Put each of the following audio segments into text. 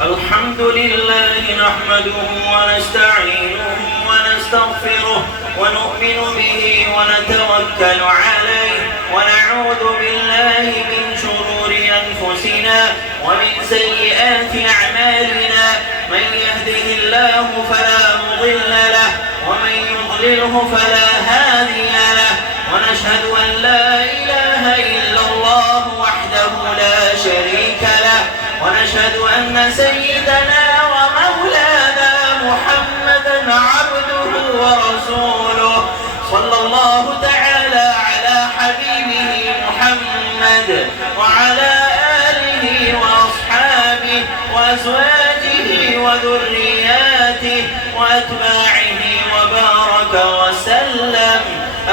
الحمد لله نحمده ونستعينه ونستغفره ونؤمن به ونتوكل عليه ونعوذ بالله من شرور أنفسنا ومن سيئات أعمالنا. من يهده الله فلا مضل له ومن يضلله فلا هادي له، ونشهد أن لا إله إلا الله وحده لا شريك له، ونشهد أن سيدنا ومولانا محمدا عبده ورسوله. صلى الله تعالى على حبيبه محمد وعلى آله وأصحابه وأزواجه وذرياته وأتباعه وبارك وسلم.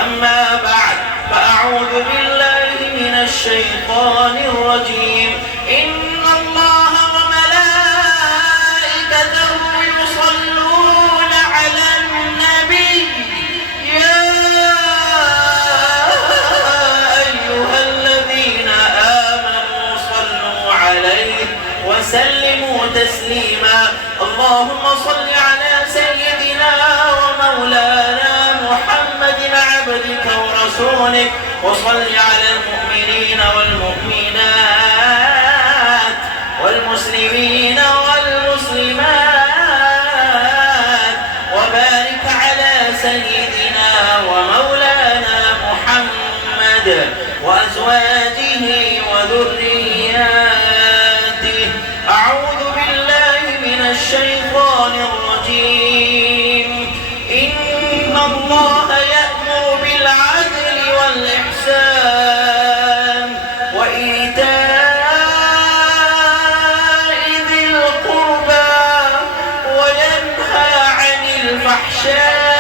أما بعد، فأعوذ بالله من الشيطان الرجيم. إن الله وملائكته يصلون على النبي يا أيها الذين آمنوا صلوا عليه وسلموا تسليما. اللهم صل على سيدنا ومولانا محمد عبدك ورسولك، وصل على المؤمنين والمؤمنات والمسلمين والمسلمات، وبارك على سيدنا ومولانا محمد وأزواجه وذرياته. أعوذ بالله من الشيطان الرجيم. إن الله يأمر بالعدل والإحسان وإيتاء ذي القربى وينهى عن الفحشاء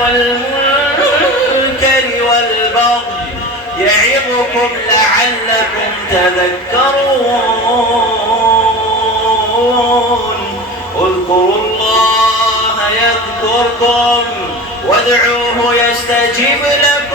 والمنكر والبغي يعظكم لعلكم تذكرون. اذكروا الله يذكركم وادعوه يستجب لكم